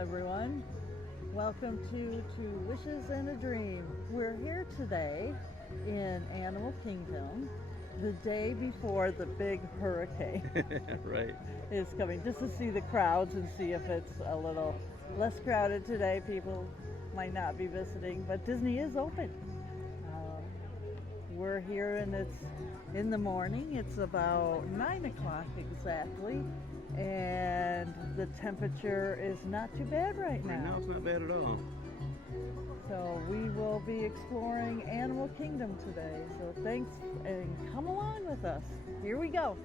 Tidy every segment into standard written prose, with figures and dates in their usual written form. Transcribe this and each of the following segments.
everyone. Welcome to Two Wishes and a Dream. We're here today in Animal Kingdom, the day before the big hurricane Right. is coming, just to see the crowds and see if it's a little less crowded today. People might not be visiting, but Disney is open. We're here and it's in the morning. It's about 9 o'clock exactly, and the temperature is not too bad right Right now now. it's not bad at all. So we will be exploring Animal Kingdom today. So thanks and come along with us. Here we go.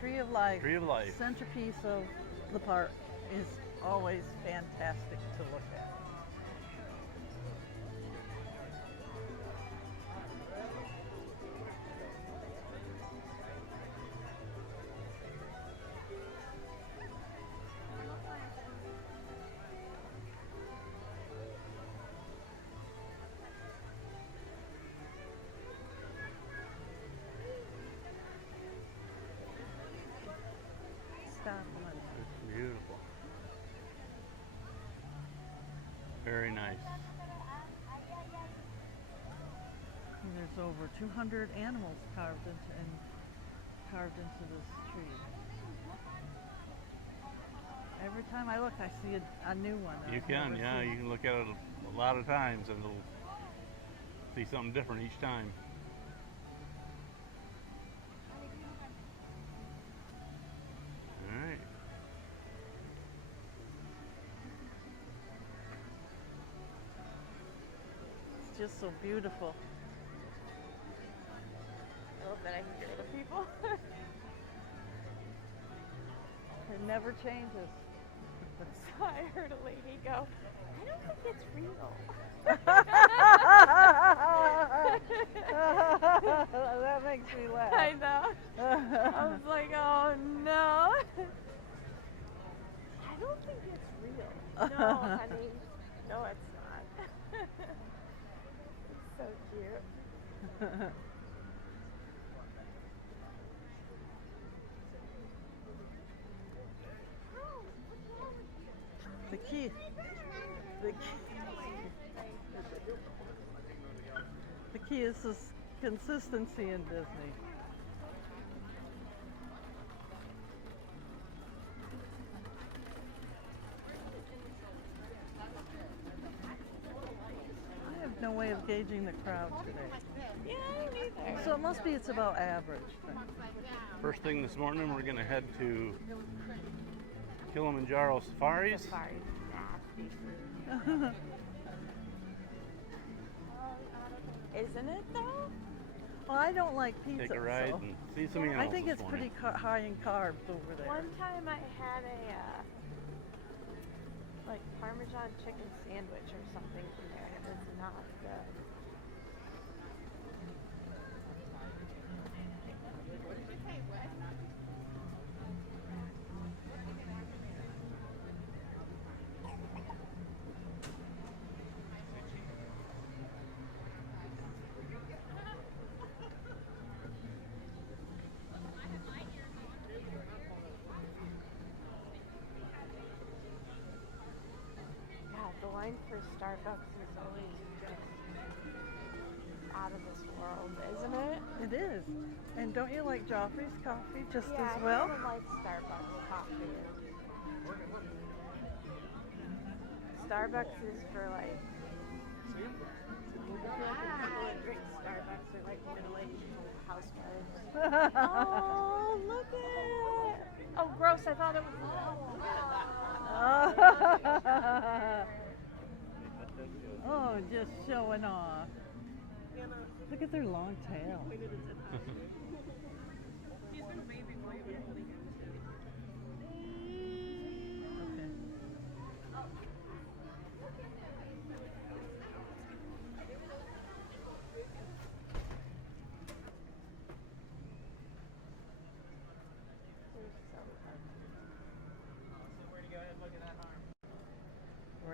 Tree of Life, Tree of Life. centerpiece of the park, is always fantastic to look at. Stop one. It's beautiful. Very nice. And there's over 200 animals carved into this tree. Every time I look, I see a new one. You I've can, never yeah. seen. You can look at it a lot of times and it'll see something different each time. All right. It's just so beautiful. I love that I can hear the people. It never changes. So I heard a lady go, I don't think it's real. That makes me laugh. I know. I was like, oh no. I don't think it's real. No, honey. No, it's not. It's so cute. The key. The key. The key is this consistency in Disney. I have no way of gauging the crowd today. Yeah, me neither. So it must be it's about average. First thing this morning, we're going to head to Kilimanjaro Safaris. Sorry, nasty food. Isn't it though? Well, I don't like pizza. Take a ride so and see some animals I think this it's morning. pretty high in carbs over there. One time I had a like Parmesan chicken sandwich or something from there, and it was not good. Yeah, the line for Starbucks is always just out of this world, isn't it? It is. And don't you like Joffrey's coffee just Yeah, as well? I kind of like Starbucks coffee. Starbucks is for like people that drink Starbucks are like middle-aged housewives. Oh, look at it! Oh, gross! I thought it was. Oh, just showing off. Look at their long tail. Okay.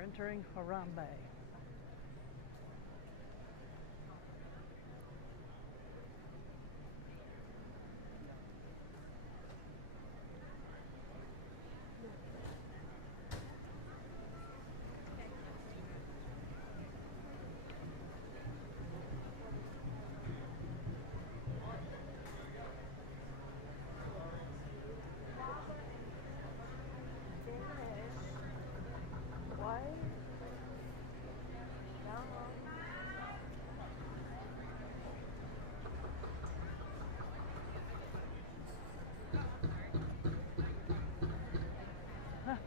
entering Harambe.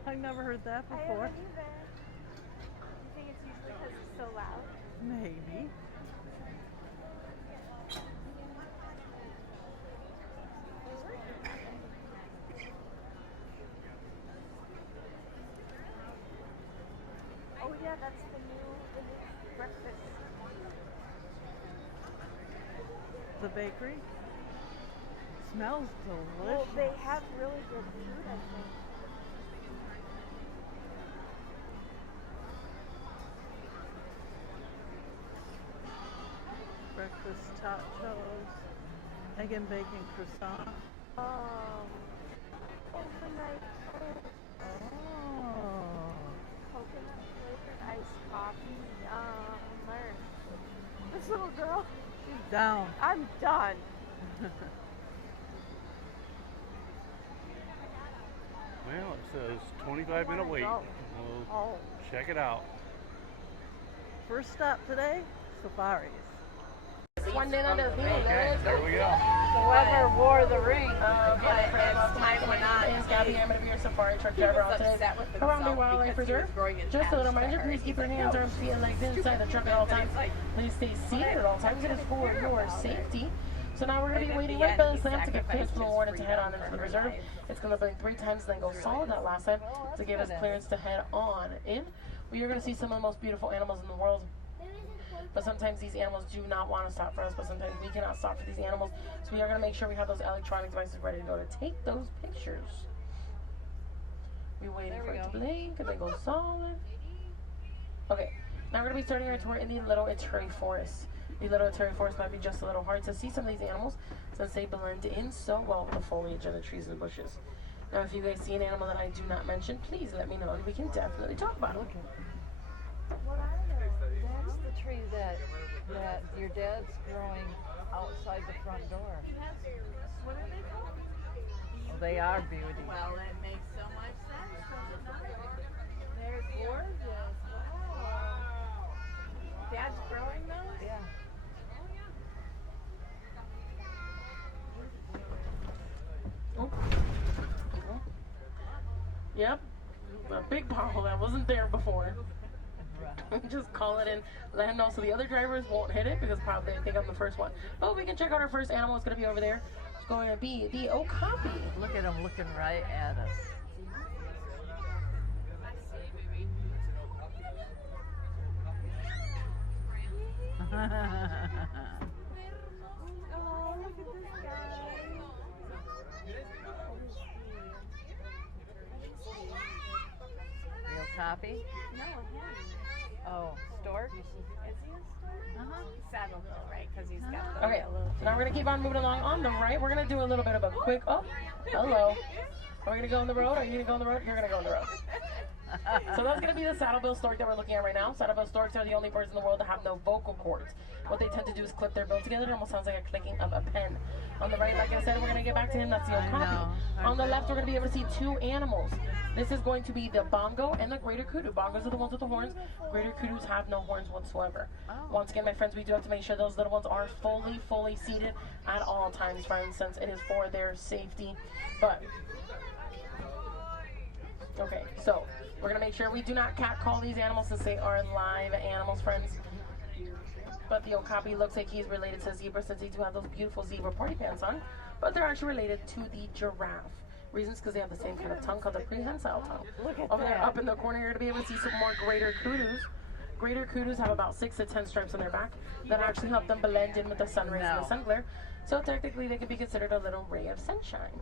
I never heard that before. I haven't either. You think it's usually because it's so loud? Maybe. Oh yeah, that's the new breakfast. The bakery smells delicious. Well, they have really good food, I think. Breakfast tacos, egg and bacon croissant. Overnight oats, Oh, coconut flavored iced coffee. Yummer. This little girl, she's down. I'm done. Well, it says 25-minute wait. go. We'll Oh. check it out. First stop today, safaris. One day under the Okay, there we go. Whoever wore the ring. But as time went on, is Gabby. I'm going to be your safari truck driver on today. Harambe Wildlife Reserve. Just a little reminder, please keep your hands, arms, feet, and legs inside the truck at all times. Please stay seated at all times. It is for your safety. So now we're going to be waiting right by this lamp to get clearance from the warden to head on into the reserve. It's going to blink 3 times and then go solid that last time to give us clearance to head on in. We are going to see some of the most beautiful animals in the world. But sometimes these animals do not want to stop for us, but sometimes we cannot stop for these animals. So we are going to make sure we have those electronic devices ready to go to take those pictures. We're waiting for it to blink and then go solid. Okay, now we're going to be starting our tour in the Little Ituri Forest. The Little Ituri Forest might be just a little hard to see some of these animals since they blend in so well with the foliage and the trees and bushes. Now if you guys see an animal that I do not mention, please let me know and we can definitely talk about it. That's the tree that your dad's growing outside the front door. What are they called? Well, they are beauty. Well, that makes so much sense, does it not? They're gorgeous. Wow. Dad's growing those? Yeah. Oh. Yep, a big pothole that wasn't there before. Just call it in, let him know so the other drivers won't hit it because probably they think I'm the first one. But we can check out our first animal. It's going to be over there. It's going to be the okapi. Look at him looking right at us. Oh, look at this guy. Real copy? No, him. Oh, stork? Is he a stork? Uh-huh. Saddleville, right? Because he's got the Okay, little. so now we're going to keep on moving along. On the right, we're going to do a little bit of a quick, oh, hello. Are we going to go on the road? Are you going to go on the road? You're going to go on the road. So that's going to be the saddlebill stork that we're looking at right now. Saddlebill storks are the only birds in the world that have no vocal cords. What they tend to do is clip their bill together. It almost sounds like a clicking of a pen. On the right, like I said, we're going to get back to him. That's the okapi. On the left, we're going to be able to see 2 animals. This is going to be the bongo and the greater kudu. Bongos are the ones with the horns. Greater kudus have no horns whatsoever. Once again, my friends, we do have to make sure those little ones are fully seated at all times, friends, since it is for their safety. But, okay, so we're going to make sure we do not catcall these animals since they are live animals, friends. But the okapi looks like he's related to zebra since they do have those beautiful zebra party pants on. But they're actually related to the giraffe. Reasons because they have the same kind of tongue called the prehensile tongue. Look at Over there, that. up in the corner, you're going to be able to see some more greater kudus. Greater kudus have about 6 to 10 stripes on their back that actually help them blend in with the sun rays and the sun glare. So technically they could be considered a little ray of sunshine.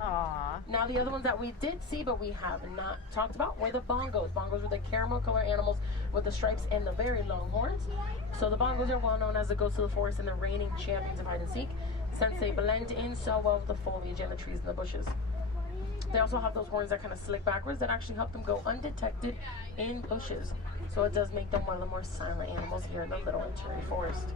Aw. Now the other ones that we did see but we have not talked about were the bongos. Bongos were the caramel color animals with the stripes and the very long horns. So the bongos are well known as the ghosts of the forest and the reigning champions of hide and seek, since they blend in so well with the foliage and the trees and the bushes. They also have those horns that kind of slick backwards that actually help them go undetected in bushes. So it does make them one of the more silent animals here in the Little Ontario Forest.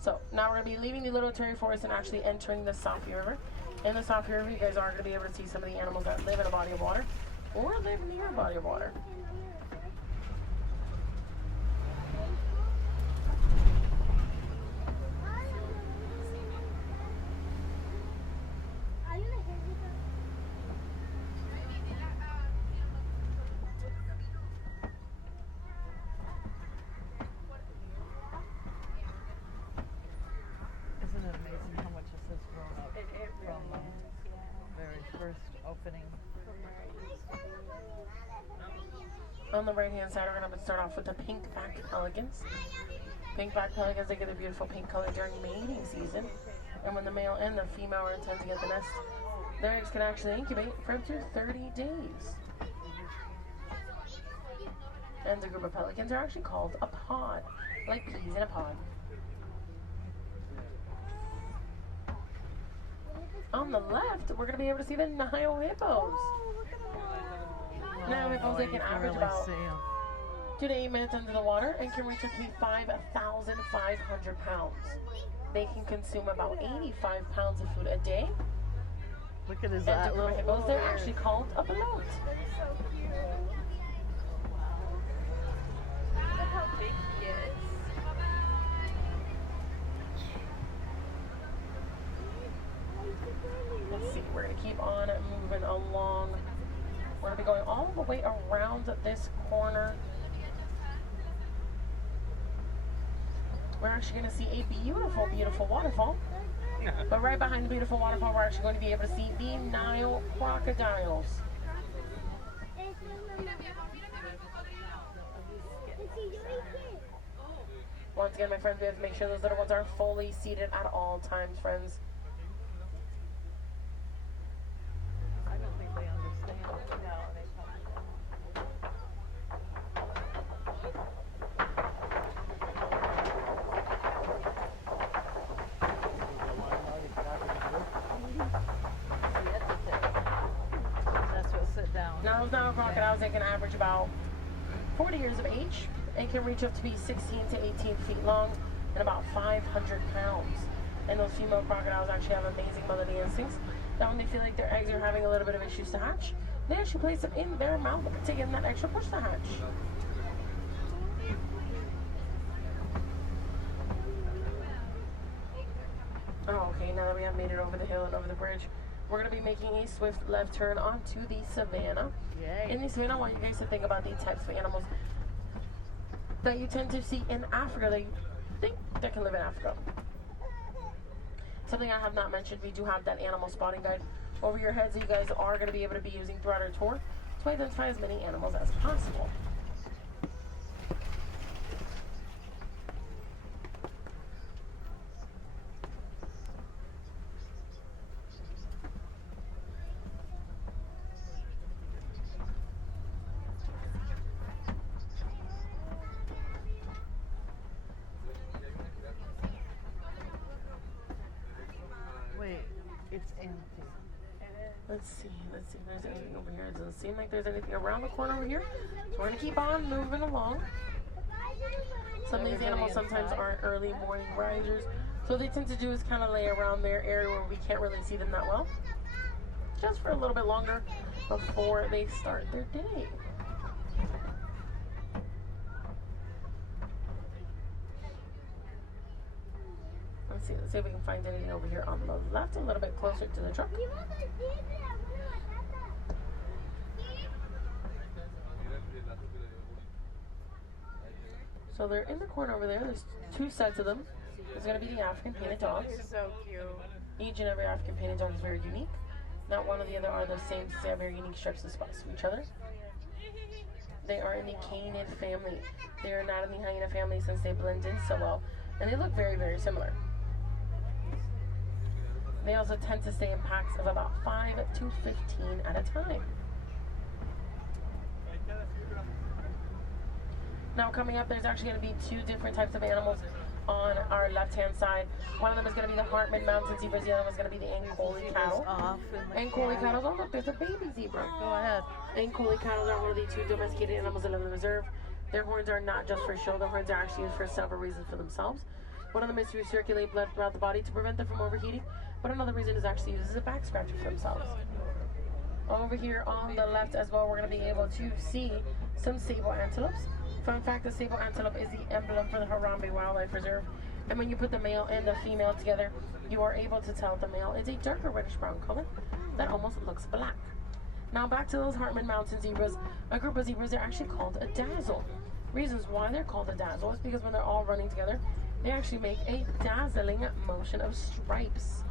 So now we're going to be leaving the Little Ontario Forest and actually entering the Southview River. In the Southview River, you guys are going to be able to see some of the animals that live in a body of water or live near a body of water. Isn't it amazing how much this has grown up from the very first opening? On the right hand side, we're going to start off with the pink-backed pelicans. Pink-backed pelicans, they get a beautiful pink color during mating season. And when the male and the female are intended to get the nest, their eggs can actually incubate for up to 30 days. And the group of pelicans are actually called a pod, like peas in a pod. On the left, we're going to be able to see the Nile hippos. Nile hippos, they can average about 2 to 8 minutes under the water and can reach up to 5,500 pounds. They can consume about 85 pounds of food a day. Look at his And eye. to group of hippos, they're actually called a bloat. Look how big he is. Let's see, we're going to keep on moving along. We're going to be going all the way around this corner. We're actually going to see a beautiful, beautiful waterfall. But right behind the beautiful waterfall, we're actually going to be able to see the Nile crocodiles. Once again, my friends, we have to make sure those little ones are fully seated at all times, friends. I don't think they understand. No, they probably don't. That's what sit down. Now, those Nile crocodiles, they can average about 40 years of age and can reach up to be 16 to 18 feet long and about 500 pounds. And those female crocodiles actually have amazing motherly instincts that when they feel like their eggs are having a little bit of issues to hatch, they actually place them in their mouth to give them that extra push to hatch. Oh, okay, now that we have made it over the hill and over the bridge, we're going to be making a swift left turn onto the savannah. Yay. In the savannah, I want you guys to think about the types of animals that you tend to see in Africa that you think that can live in Africa. Something I have not mentioned, we do have that animal spotting guide over your heads that you guys are going to be able to be using throughout our tour to identify as many animals as possible. Wait, it's empty. Let's see if there's anything over here. It doesn't seem like there's anything around the corner over here. So we're going to keep on moving along. Some of these animals sometimes aren't early morning risers. So what they tend to do is kind of lay around their area where we can't really see them that well, just for a little bit longer before they start their day. Let's see if we can find anything over here on the left, a little bit closer to the truck. So they're in the corner over there. There's two sets of them. There's going to be the African painted dogs. He's so cute. Each and every African painted dog is very unique. Not one or the other are the same. They have very unique stripes and spots to each other. They are in the canid family. They are not in the hyena family since they blend in so well. And they look very, very similar. They also tend to stay in packs of about 5 to 15 at a time. Now coming up, there's actually going to be 2 different types of animals on our left-hand side. One of them is going to be the Hartman Mountain zebras. The other one is going to be the Ankole cattle. Ankole cattle. Oh look, there's a baby zebra. Go ahead. Ankole cattle are one of the 2 domesticated animals that live in the reserve. Their horns are not just for show. Their horns are actually used for several reasons for themselves. One of them is to recirculate blood throughout the body to prevent them from overheating. But another reason is actually used as a back scratcher for themselves. Over here on the left as well, we're going to be able to see some sable antelopes. Fun fact, the sable antelope is the emblem for the Harambe Wildlife Reserve. And when you put the male and the female together, you are able to tell the male is a darker reddish brown color that almost looks black. Now back to those Hartman Mountain zebras. A group of zebras are actually called a dazzle. Reasons why they're called a dazzle is because when they're all running together, they actually make a dazzling motion of stripes.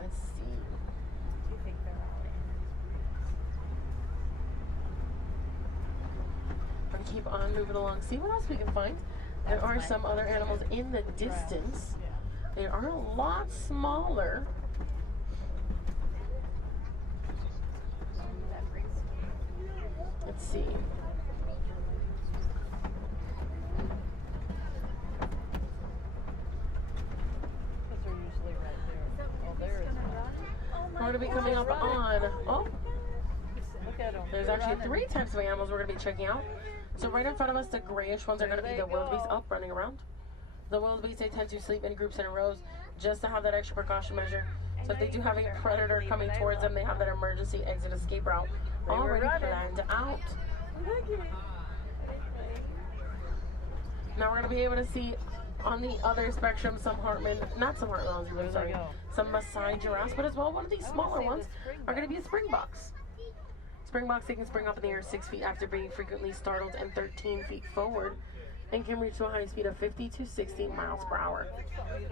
Let's see. I'm gonna keep on moving along. See what else we can find. There are some other animals in the distance. They are a lot smaller. Let's see. They're usually right there. Oh, there is one. We're going to be coming up on, Look at them. there's actually 3 types of animals we're going to be checking out. So right in front of us, the grayish ones are going to be the wildebeest up running around. The wildebeest, they tend to sleep in groups and in rows just to have that extra precaution measure. So if they do have a predator coming towards them, they have that emergency exit escape route already planned out. Now we're going to be able to see on the other spectrum some Hartman, not some Hartman, sorry, some Maasai giraffes, but as well one of these smaller ones are going to be springboks. Springboks, they can spring up in the air 6 feet after being frequently startled and 13 feet forward and can reach to a high speed of 50 to 60 miles per hour.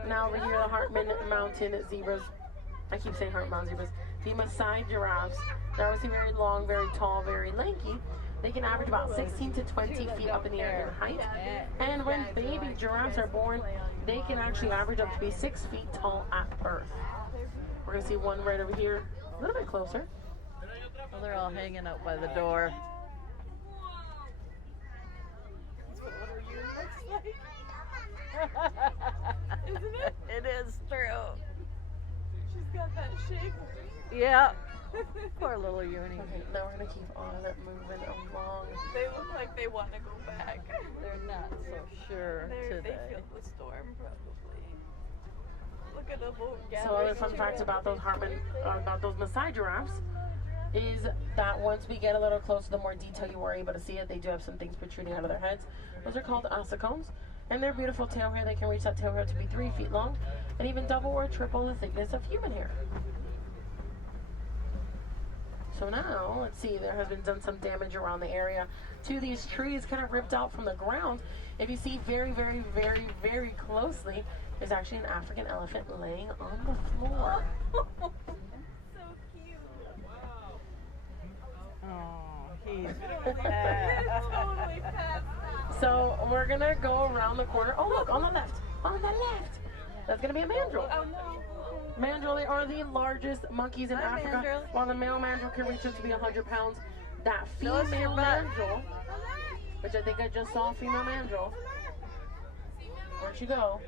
Now over here, the Hartman Mountain zebras, I keep saying Hartman Mountain zebras, the Maasai giraffes, they're obviously very long, very tall, very lanky. They can average about 16 to 20 feet up in the air in height. And when baby giraffes are born, they can actually average up to be 6 feet tall at birth. We're going to see one right over here, a little bit closer. Well, they're all hanging out by the door. Isn't it? It is true. She's got that shake. Yeah. Poor little Uni. Okay, now we're going to keep on moving along. They look like they want to go back. They're not so sure They today. feel the storm probably. Look at the boat gathering. So other fun facts about those about those Maasai giraffes is that once we get a little closer, the more detail you are able to see it, they do have some things protruding out of their heads. Those are called ossicones. And their beautiful tail hair, they can reach that tail hair to be 3 feet long and even double or triple the thickness of human hair. So now, let's see, there has been done some damage around the area to these trees kind of ripped out from the ground. If you see very, very, very, very closely, there's actually an African elephant laying on the floor. So cute. Oh, he's It's totally past. So we're gonna go around the corner. Oh look, on the left, that's gonna be a mandrill. Oh no. Mandrill, they are the largest monkeys in Hi, Africa. mandrill. While the male mandrill can reach up to be 100 pounds, that Show us your female butt. mandrill, which I think I just saw a female mandrill. Where'd she go?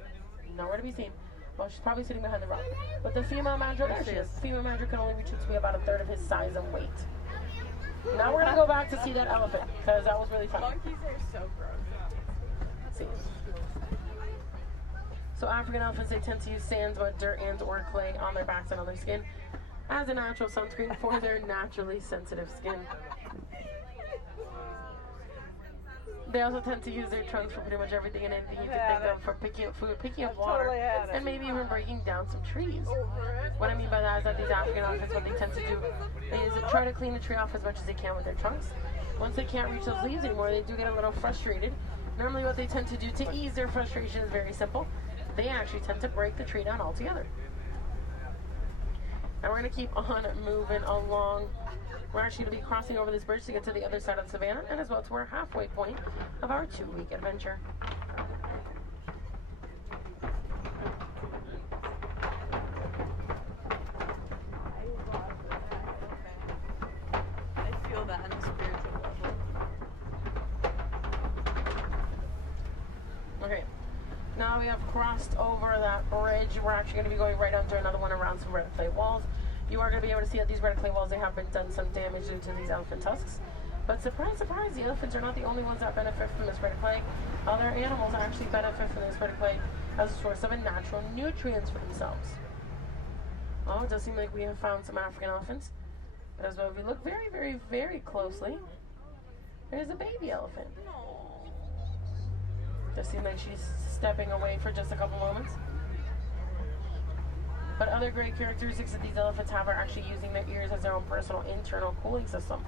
Nowhere to be seen. Well, she's probably sitting behind the rock. But the female mandrill, there she is. Female mandrill can only reach up to be about a third of his size and weight. Now we're gonna go back to see that elephant because that was really fun. Monkeys are so gross. Let's see. So African elephants, they tend to use sand, mud, dirt, and or clay on their backs and on their skin as a natural sunscreen for their naturally sensitive skin. They also tend to use their trunks for pretty much everything and anything you can think of, for picking up food, picking up water, and maybe even breaking down some trees. What I mean by that is that these African elephants, what they tend to do is try to clean the tree off as much as they can with their trunks. Once they can't reach those leaves anymore, they do get a little frustrated Normally what they tend to do to ease their frustration is very simple. They actually tend to break the tree down altogether. And we're going to keep on moving along. We're actually going to be crossing over this bridge to get to the other side of Savannah and as well to our halfway point of our 2-week adventure. I feel that on a spiritual level. Okay, now we have crossed over that bridge. We're actually going to be going right under another one around some red clay walls. You are going to be able to see that these red clay walls, they have been done some damage due to these elephant tusks. But surprise, surprise, the elephants are not the only ones that benefit from this red clay. Other animals actually benefit from this red clay as a source of a natural nutrients for themselves. Oh, it does seem like we have found some African elephants. But as well, if we look very, very, very closely, there's a baby elephant. Just seems like she's stepping away for just a couple moments. But other great characteristics that these elephants have are actually using their ears as their own personal internal cooling system.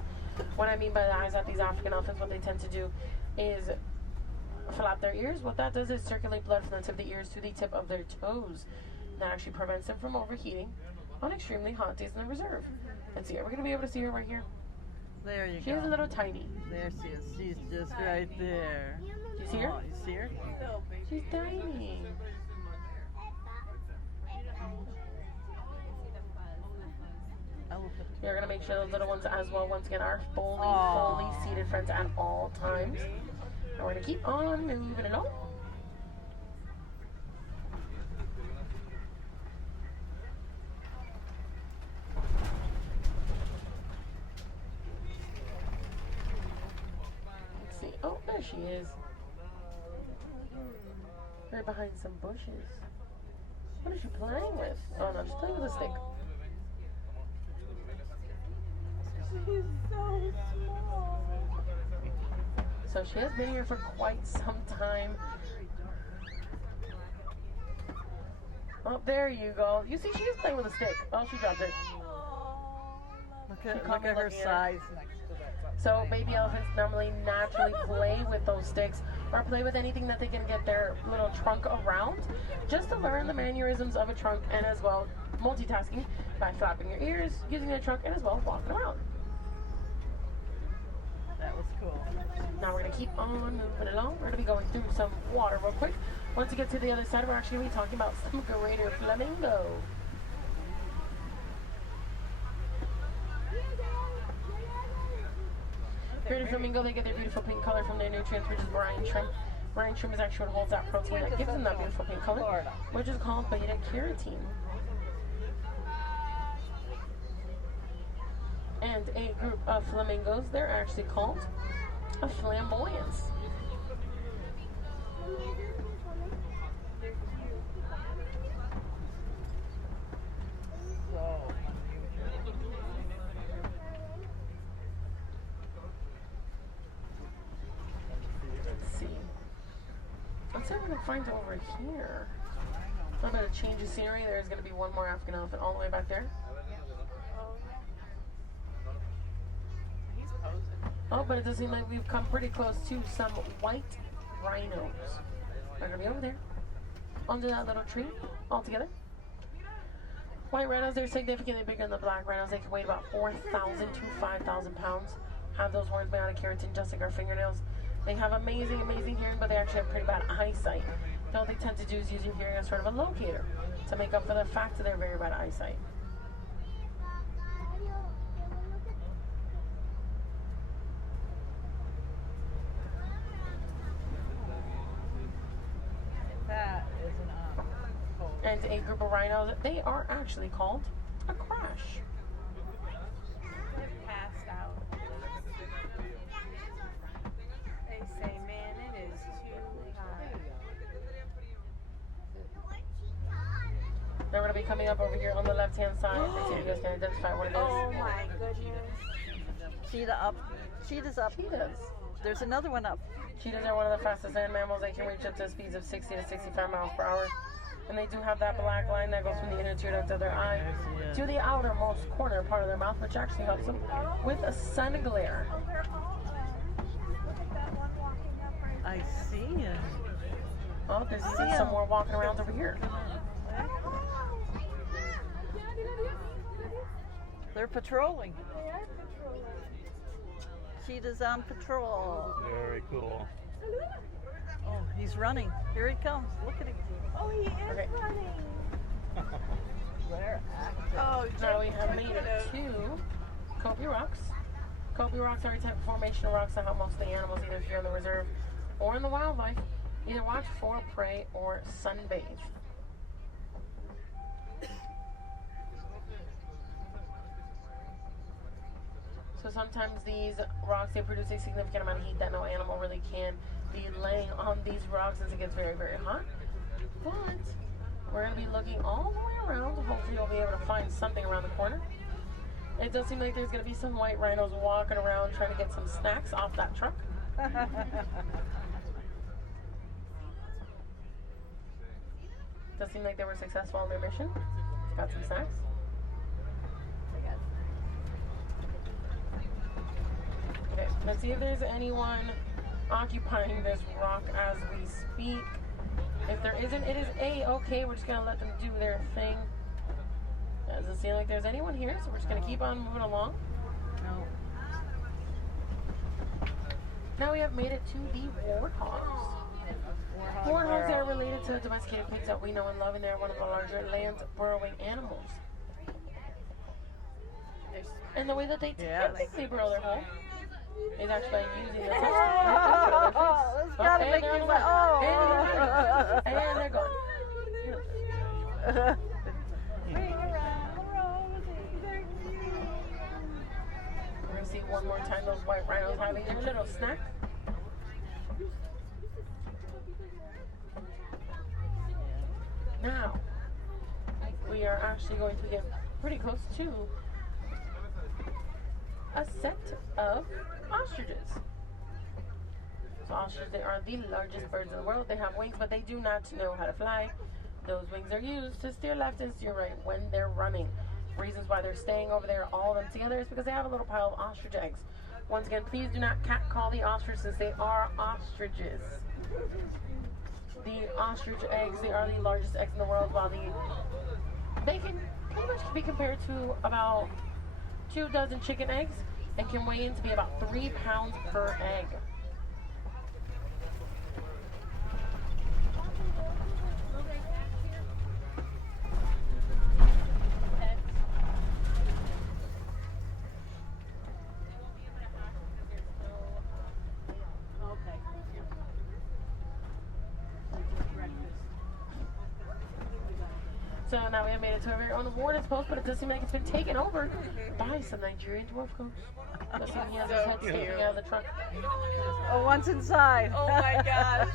What I mean by that is that these African elephants, what they tend to do is flap their ears. What that does is circulate blood from the tip of the ears to the tip of their toes. That actually prevents them from overheating on extremely hot days in the reserve. And see, are we going to be able to see her right here? There you She go. is a little tiny. There she is. She's just right there. You see her? Oh, you see her? She's tiny. I will put You're going to make sure those little ones as well, once again, are fully Aw. seated friends at all times. And we're going to keep on moving along. Let's see. Oh, there she is. Right behind some bushes. What is she playing with? Oh no, she's playing with a stick. She's so small. So she has been here for quite some time. Oh, there you go. You see, she is playing with a stick. Oh, she dropped it. look She at caught me her looking at size next to that. So baby elephants normally naturally play with those sticks or play with anything that they can get their little trunk around, just to learn the mannerisms of a trunk, and as well multitasking by flapping your ears, using their trunk, and as well walking around. That was cool. Now we're going to keep on moving along. We're going to be going through some water real quick. Once we get to the other side, we're actually going to be talking about some greater flamingo. Greater flamingo, they get their beautiful pink color from their nutrients, which is brine shrimp. Brine shrimp is actually what holds that protein that gives them that beautiful pink color, which is called beta carotene. And a group of flamingos, they're actually called a flamboyance. So, Let's see. Let's see if we can find it over here. I'm going to change the scenery. There's going to be one more African elephant all the way back there. Oh, but it does seem like we've come pretty close to some white rhinos. They're going to be over there, under that little tree, all together. White rhinos, they're significantly bigger than the black rhinos. They can weigh about 4,000 to 5,000 pounds. Have those horns made out of keratin, just like our fingernails. They have amazing, amazing hearing, but they actually have pretty bad eyesight. So what they tend to do is use your hearing as sort of a locator to make up for the fact that they're very bad eyesight. that is an pose. And a group of rhinos, they are actually called a crash. They're passed out. They say, man, it is too hot. They're going to be coming up over here on the left-hand side. So you guys can identify what it is. Oh my goodness. Cheetah up. Cheetah's up. Cheetahs. There's another one up. Cheetahs are one of the fastest land mammals. They can reach up to speeds of 60 to 65 miles per hour. And they do have that black line that goes from the inner tear duct of their eye to the outermost corner part of their mouth, which actually helps them with a sun glare. Oh, they're all. Look at that one walking up right I see him. Oh, there's even some more walking around over here. They're patrolling. Cheetah's on patrol. Very cool. Oh, he's running. Here he comes. Look at him. Oh, he is Okay. running. They're active. Oh, Now we have made it to Kobe Rocks. Kobe Rocks are a type of formation of rocks that help most of the animals either here in the reserve or in the wildlife either watch for prey or sunbathe. So sometimes these rocks, they produce a significant amount of heat that no animal really can be laying on these rocks as it gets very, very hot. But we're going to be looking all the way around. Hopefully you'll be able to find something around the corner. It does seem like there's going to be some white rhinos walking around trying to get some snacks off that truck. Does seem like they were successful in their mission. Got some snacks. Okay, let's see if there's anyone occupying this rock as we speak. If there isn't, it is A-okay. We're just going to let them do their thing. Doesn't seem like there's anyone here, so we're just going to keep on moving along. No. Now we have made it to the warthogs. Warthogs are related to the domesticated pigs that we know and love, and they're one of the larger land-burrowing animals. And the way that they typically burrow their hole is actually using their tusks. It's gotta make me laugh. And they're gone. We're going to see one more time those white rhinos having their little snack. Now, we are actually going to get pretty close to a set of ostriches. So ostriches, they are the largest birds in the world. They have wings, but they do not know how to fly. Those wings are used to steer left and steer right when they're running. Reasons why they're staying over there, all of them together, is because they have a little pile of ostrich eggs. Once again, please do not catcall the ostrich since they are ostriches. The ostrich eggs, they are the largest eggs in the world, while they can pretty much be compared to about 2 dozen chicken eggs and can weigh in to be about 3 pounds per egg. So now we have made it to our very own warden's post, but it does seem like it's been taken over by some Nigerian dwarf goats. Let's see if he has his head sticking out of the truck. Oh, one's inside. Oh my gosh.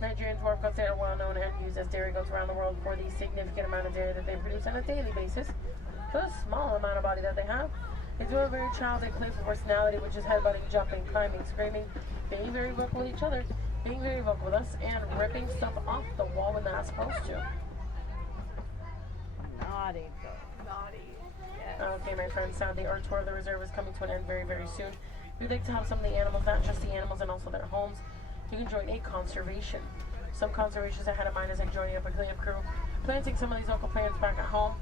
Nigerian dwarf goats are well known and used as dairy goats around the world for the significant amount of dairy that they produce on a daily basis. For the small amount of body that they have, they do have a very childlike, playful personality, which is headbutting, jumping, climbing, screaming, being very vocal with each other, being very vocal with us, and ripping stuff off the wall when they're not supposed to. Naughty though. Okay, my friends, sadly, our tour of the reserve is coming to an end very, very soon. We'd like to help some of the animals, not just the animals and also their homes. You can join a conservation. Some conservations ahead of mine is like joining up a cleanup crew, planting some of these local plants back at home,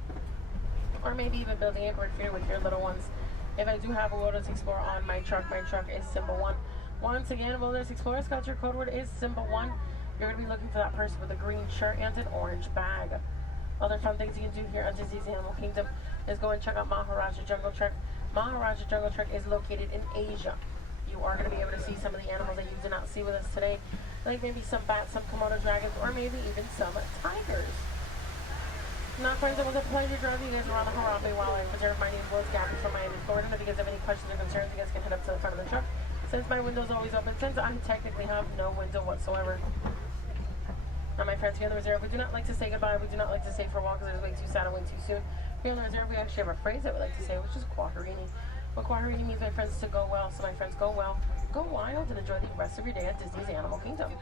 or maybe even building a bird feeder with your little ones. If I do have a Wilderness Explorer on my truck is symbol 1. Once again, Wilderness Explorer Scouts, your code word is symbol 1. You're going to be looking for that person with a green shirt and an orange bag. Other fun things you can do here at Disney's Animal Kingdom is go and check out Maharaja Jungle Trek. Maharaja Jungle Trek is located in Asia. You are going to be able to see some of the animals that you did not see with us today, like maybe some bats, some Komodo dragons, or maybe even some tigers. Now, friends, it was a pleasure driving you guys around the Harambe Wildlife Reserve. My name is Liz Gabby from Miami, Florida. And if you guys have any questions or concerns, you guys can head up to the front of the truck. Since my window's always open, since I technically have no window whatsoever. Now, my friends, here in the reserve, we do not like to say goodbye. We do not like to say farewell because it's way too sad and way too soon. Here in the reserve, we actually have a phrase that we like to say, which is Kwaherini. What Kwaherini means, my friends, is to go well. So, my friends, go well, go wild, and enjoy the rest of your day at Disney's Animal Kingdom.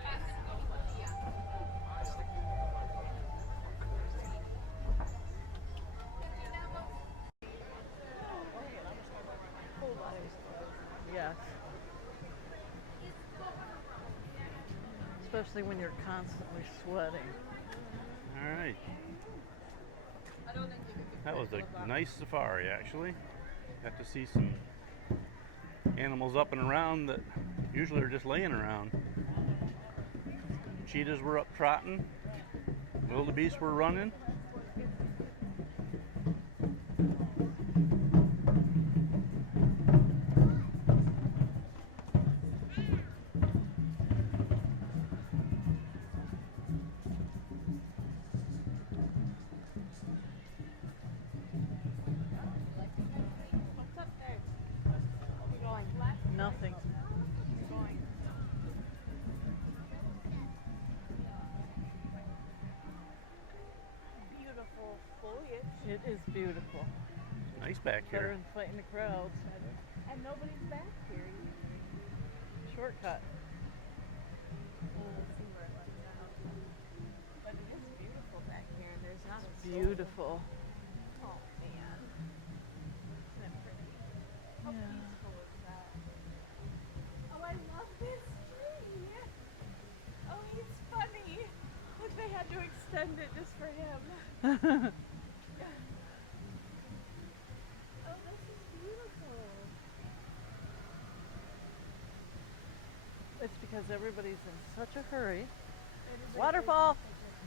especially when you're constantly sweating. All right. That was a nice safari, actually. Got to see some animals up and around that usually are just laying around. Cheetahs were up trotting. Wildebeest were running. What's up there? Keep going. Nothing. Keep going. Beautiful foliage. It is beautiful. Nice back Better here. than fighting the crowds. And nobody's back here. Shortcut. Let's see where it lets out. But it is beautiful back here, and there's not a soul. Beautiful. Oh man. Isn't it pretty? How Yeah. peaceful is that? Oh, I love this tree. Oh, he's funny. Look, they had to extend it just for him. Oh, this is beautiful. It's because everybody's in such a hurry. Everybody's Waterfall.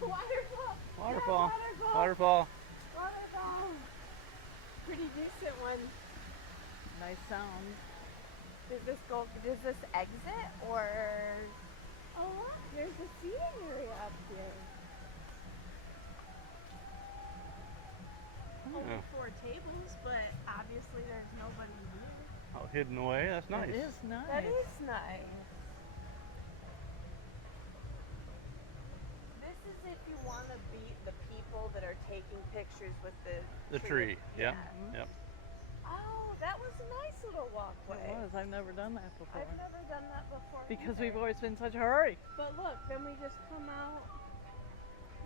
Waterfall. Waterfall. Yeah, Waterfall. Waterfall. Pretty decent one. Nice sound. Does this exit or? Oh, look, there's a seating area up here. Only Oh, 4 tables, but obviously there's nobody here. out hidden away. That's nice. It is nice. That is nice. This is if you want to beat the people that are taking pictures with the tree. Yep. Yeah. Yep. Oh, that was a nice little walkway. It was. I've never done that before. I've never done that before. Because either. we've always been in such a hurry. But look, then we just come out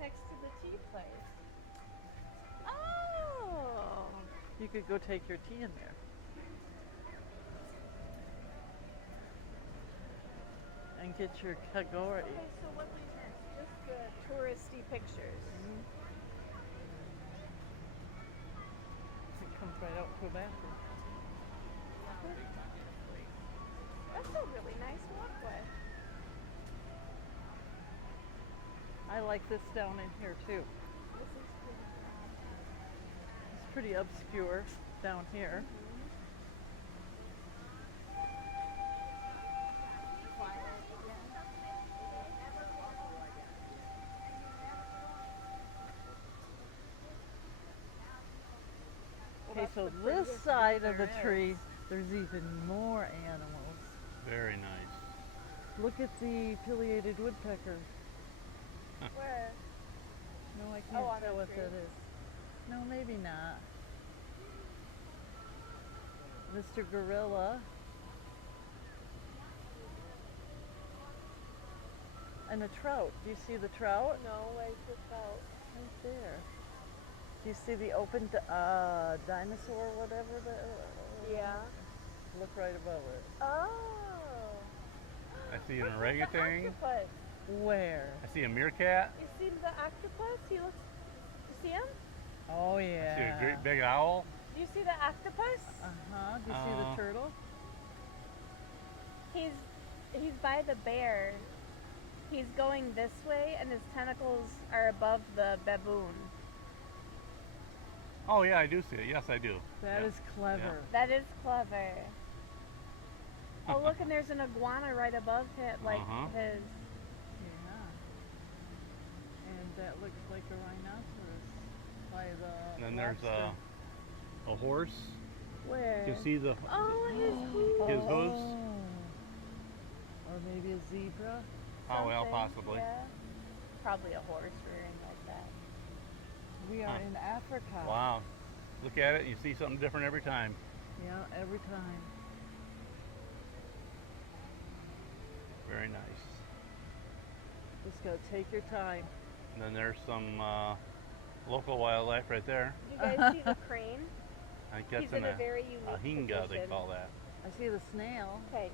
next to the tea place. Oh. You could go take your tea in there. And get your kagori. Okay, so what we missed? Just the touristy pictures. It comes right out to a bathroom. That's a really nice walkway. I like this down in here too. This is beautiful. It's pretty obscure down here. Okay, so that's the this prettiest side view of the there tree, is. there's even more animals. Very nice. Look at the pileated woodpecker. Where? No, I Oh, can't on tell the what tree. that is. No, maybe not. Mr. Gorilla. And a trout. Do you see the trout? No, where's the trout? Right there. Do you see the open dinosaur, whatever? Yeah. Look right above it. Oh. I see an Look, there's orangutan. an octopus. Where? I see a meerkat. You see the octopus? He looks. You see him? Oh I yeah. see a great big owl. Do you see the octopus? Uh-huh. Do you see the turtle? He's by the bear. He's going this way, and his tentacles are above the baboon. Oh yeah, I do see it. Yes, I do. That Yeah. is clever. That is clever. Oh, look, and there's an iguana right above him, like Uh-huh. his. Yeah. And that looks like a rhinoceros by the And then there's lobster. a horse. Where? You can see the Oh, his hooves. his hooves. Or maybe a zebra. Oh well, Something, possibly. Yeah. Probably a horse rearing like that. We are Huh. in Africa. Wow. Look at it. You see something different every time. Yeah, every time. Very nice. Just gotta take your time. And then there's some local wildlife right there. You guys see the crane? I think that's He's in a very a unique hinga, they position. call that. I see the snail. Okay.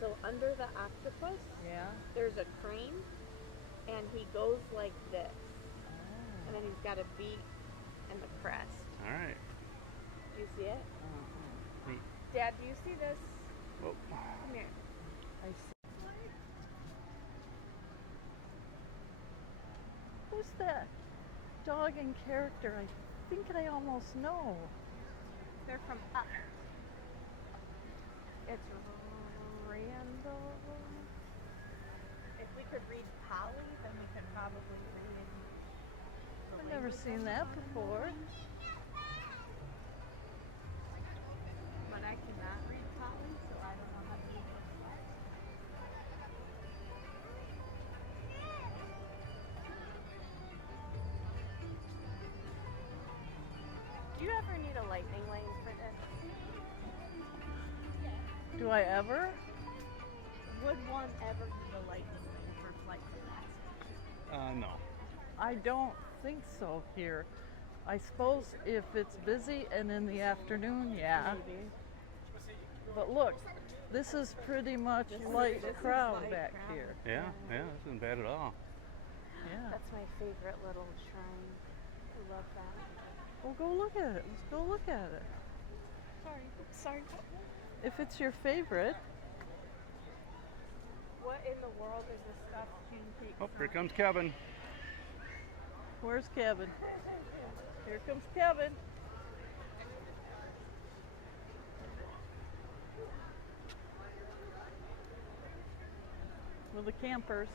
So So under the octopus, Yeah. there's a crane, and he goes like this, Oh. and then he's got a beak and the crest. All right. Do you see it? Uh-huh. Neat. Dad, do you see this? Whoa. Come here. I see. Who's that dog and character? I think I almost know. They're from Up. It's Randall. If we could read Polly, then we could probably read. the I've never language seen of that the before. animal. But I cannot read Polly, so I don't know how to read this. Do you ever need a lightning lane for this? Do I ever? Would one ever need a lightning lane for flight capacity? No. I don't think so here. I suppose if it's busy and in the afternoon, yeah. Maybe. But look, this is pretty much This light is crowd light back crowd. here. Yeah, yeah, this isn't bad at all. Yeah. That's my favorite little shrine. I love that. Well, go look at it. Let's go look at it. Sorry. If it's your favorite, What in the world is this stuffed June cake? Oh, here from? comes Kevin. where's Kevin? Here comes Kevin. With the campers.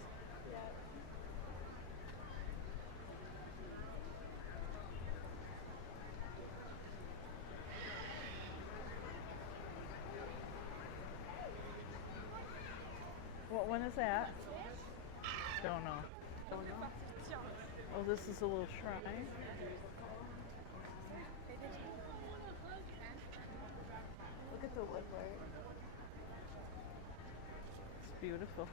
What one is that? Don't know. Don't know. Oh, this is a little shrine. Look at the woodwork. It's beautiful.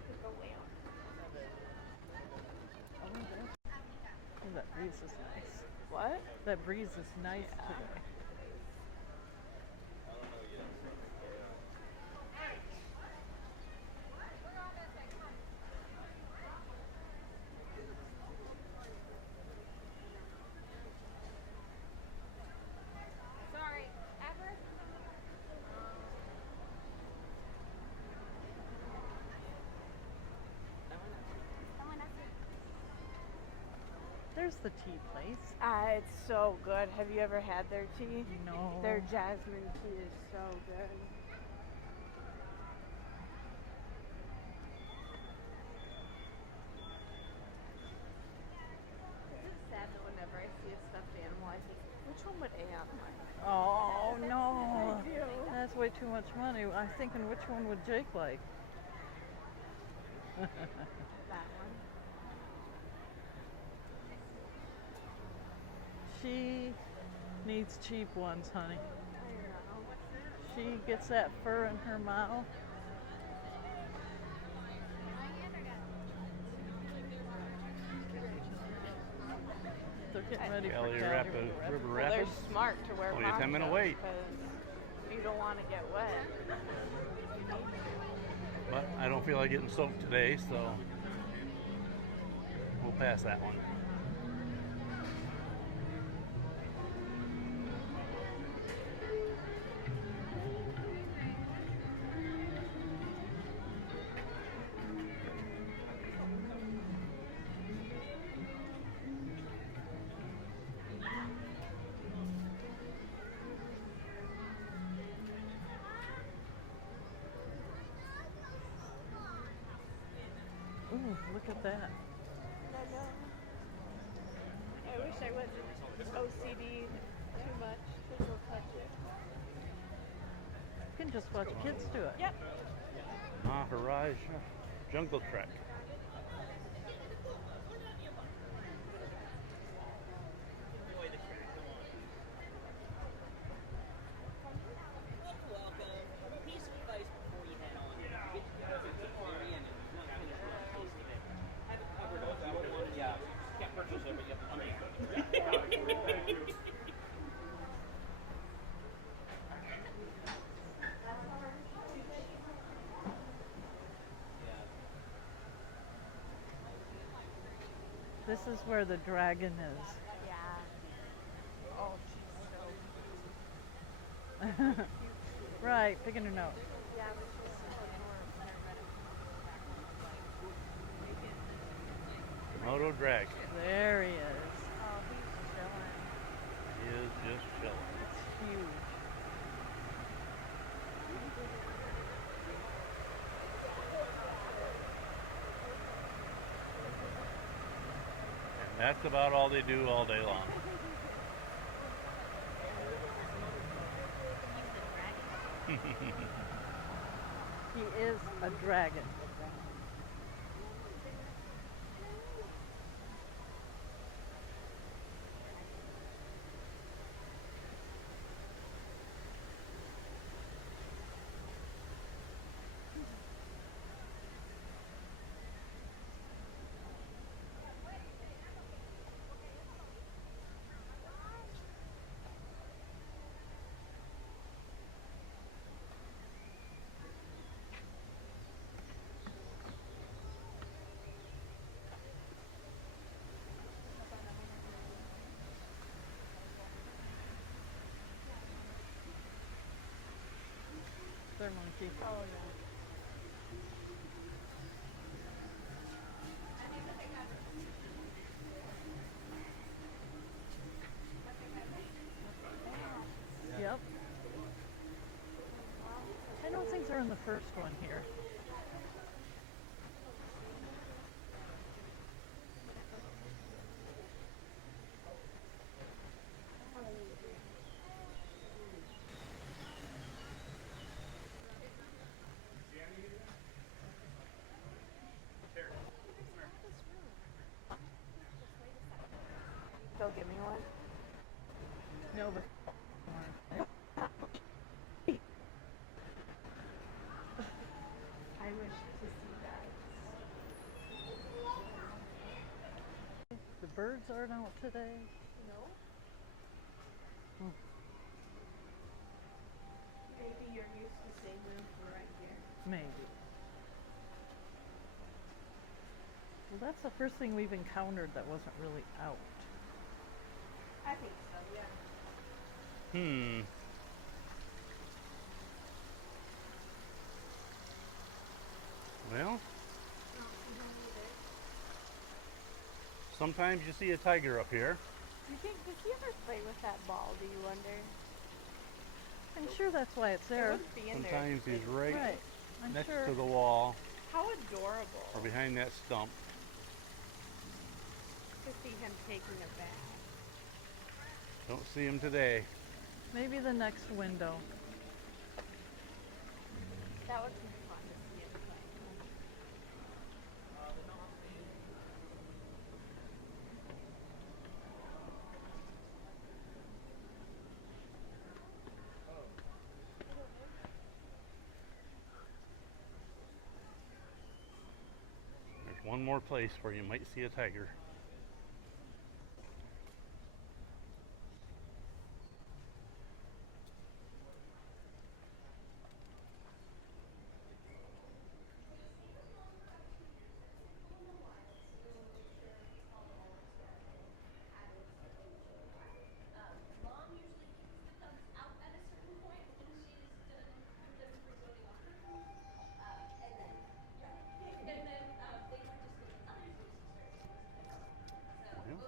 Look at the lamp. Oh, that breeze is nice. What? That breeze is nice today. Sorry. Ever? There's the tea place. It's so good. Have you ever had their tea? No. Their jasmine tea is so good. It's sad that whenever I see a stuffed animal, I think, which one would Anne like? Oh no. I do. That's way too much money. I'm thinking which one would Jake like? That one. She needs cheap ones, honey. I know. She gets that fur in her mouth. They're getting ready for Cali Cali Rapids, Rapids. River Well, they're Rapids. smart to wear Only a 10-minute ponchos wait. 'cause you don't want to get wet. You need to. But I don't feel like getting soaked today, so we'll pass that one. Ooh, look at that. I know. I wish I wasn't OCD too much to go touch it. You can just watch kids do it. Yep. Maharaj Jungle Trek. This is where the dragon is. Yeah. Oh, she's so Right, picking her nose. yeah, but she's so adorable. Moto Dragon. There he is. Oh, he's chilling. He is just chilling. It's huge. And that's about all they do all day long. He is a dragon. Their monkey. Oh, yeah. Yep. I know things are in the first one here. Go give me one. No, but I wish to see that. the birds aren't out today. No? Hmm. Maybe you're used to seeing them from right here. Maybe. Well, that's the first thing we've encountered that wasn't really out. I think so, yeah. Well, sometimes you see a tiger up here. You think, does he ever play with that ball, do you wonder? I'm sure that's why it's It there. wouldn't be in there. Sometimes he's right Right. I'm next sure. to the wall How adorable or behind that stump. to see him taking a bath. Don't see him today. Maybe the next window. That would be fun to see him play. There's one more place where you might see a tiger. Well,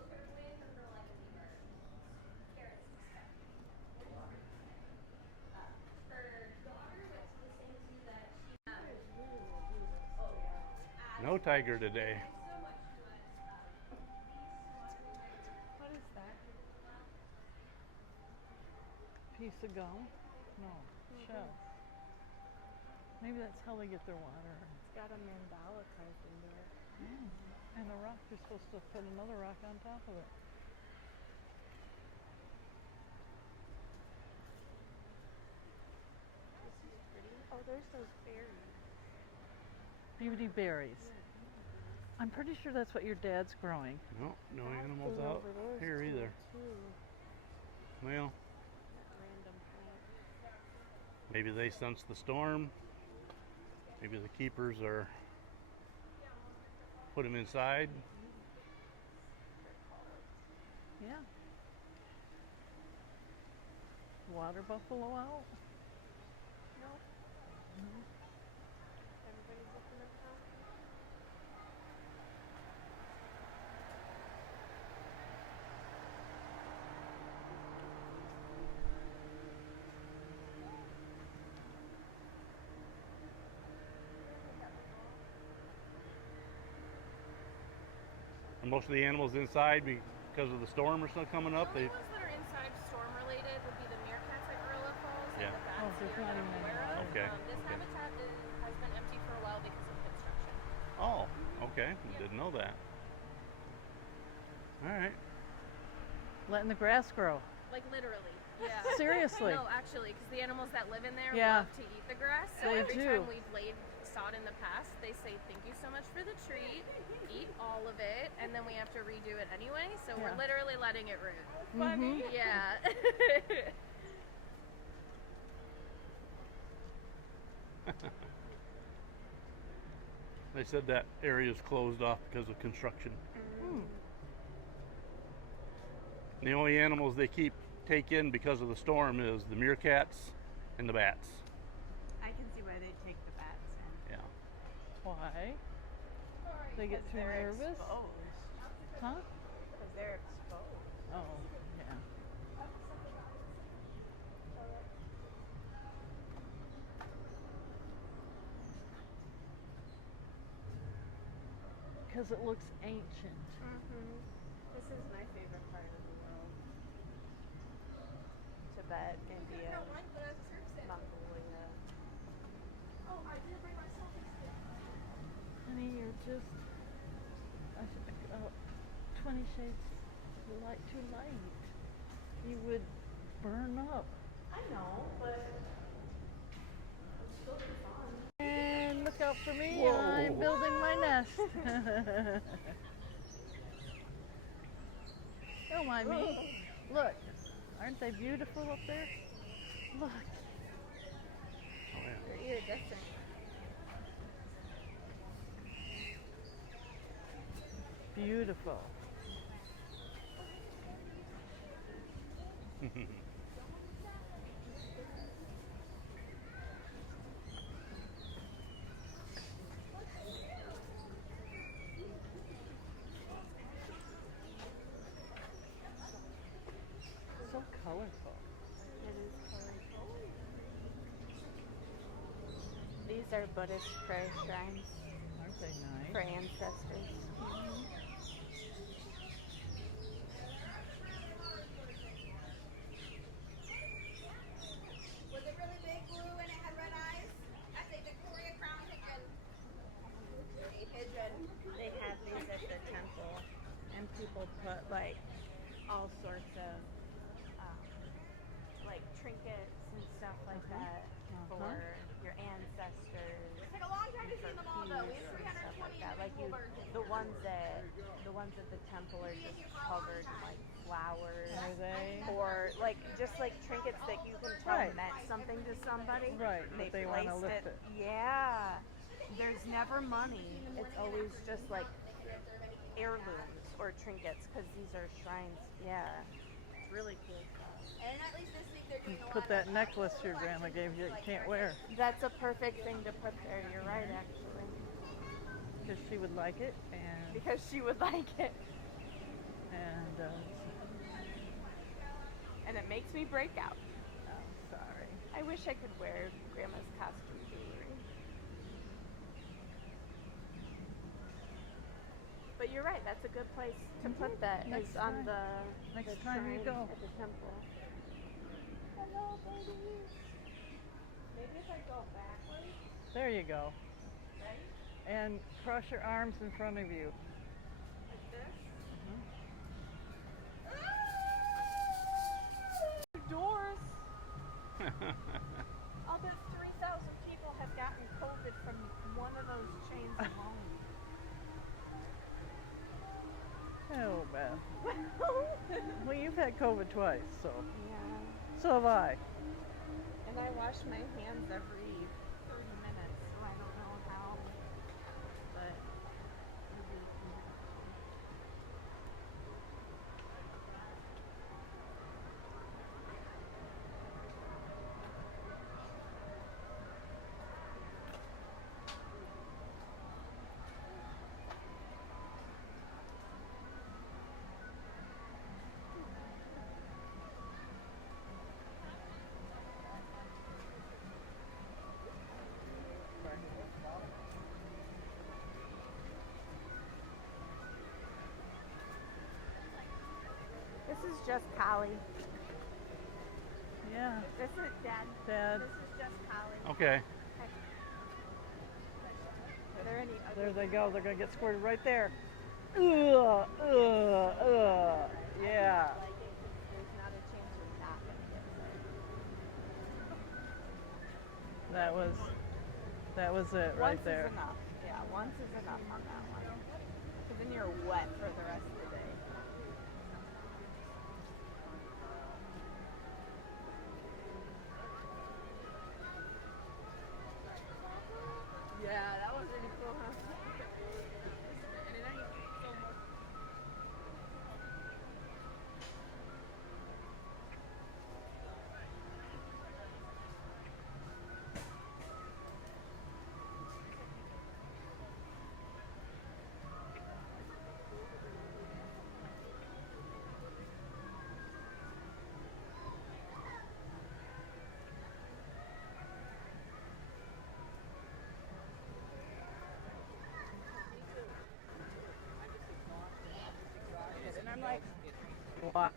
no tiger today. What is that? Piece of gum? No. Shell. Maybe that's how they get their water. It's got a mandala carved into it. And a rock, you're supposed to put another rock on top of it. This is pretty. Oh, there's those berries. Beauty berries. I'm pretty sure that's what your dad's growing. No, no animals Thing out over there is here cool, either. too. Well, Random plant. maybe they sense the storm. Maybe the keepers are put him inside. Yeah. Water buffalo out? No. Mhm. Everybody's looking at that. And most of the animals inside because of the storm or something coming up. The They only ones that are inside storm related would be the meerkats at Gorilla Falls Yeah. and the bats Oh, there's here not that I'm even aware any of. Okay, This okay. habitat has been empty for a while because of construction. Oh, okay. Didn't know that. All right. Letting the grass grow. Like literally. Yeah. Seriously. No, actually, because the animals that live in there Yeah. love to eat the grass. So They every do. time we've laid sod in the past, they say thank you so much for the treat, eat all of it, and then we have to redo it anyway. So Yeah. we're literally letting it root. Funny. Yeah. They said that area is closed off because of construction. Hmm. The only animals they take in because of the storm is the meerkats and the bats. I can see why they take the bats in. Yeah. Why? They get too They're nervous? exposed. Huh? Because they're exposed. Oh, yeah. Because it looks ancient. This is my favorite part of the world. Tibet, India, Mongolia. Honey, you're just 20 shades too light. You would burn up. I know, but And look out for me, Whoa. I'm building my nest. Don't mind me. Look, aren't they beautiful up there? Look. Oh, yeah. They're iridescent. Beautiful. So colorful. it is colorful. These are Buddhist prayer shrines Aren't they nice? for ancestors. Was it really big, blue, and it had red eyes? That's a Victoria crown pigeon. A pigeon. They have these at the temple, and people put like all sorts of like trinkets and stuff like that for your ancestors. It took a long time to see them all, though. We peace had and stuff like 320 that. Like you, individual the ones at the temple are just covered in like flowers. Are they? Or like just like trinkets that you can tell Right. meant something to somebody. Right, And but they wanna placed lift it. Yeah. There's never money. It's always just like heirlooms or trinkets because these are shrines. Yeah. It's really cool. And at least this week they're doing a Put lot that of necklace your grandma gave you that you can't wear. That's a perfect thing to put there. You're right, actually. Because she would like it and Because she would like it. And it makes me break out. I'm sorry. I wish I could wear Grandma's costume jewelry. But you're right, that's a good place to put that. Next Is on time. the Next the time you shrine go. at the temple. Hello, babies. Maybe if I go backwards, There you go. right? And cross your arms in front of you. Like this. Doors. All the 3,000 people have gotten COVID from one of those chains alone. Oh, Beth. Well, you've had COVID twice, so. Yeah. So have I. And I wash my hands every 30 minutes, so I don't know how. But maybe we can just Collie. Yeah, This is Dad. Dad. This is just Collie. Okay. Are there any other? There they go. They're gonna get squirted right there. Yeah. There's not a chance you're not gonna get sick. That was it right Once there. is enough. Yeah, once is enough on that one. Because then you're wet for the rest of the day. Yeah, that was really cool, huh? And I'm like, Wow.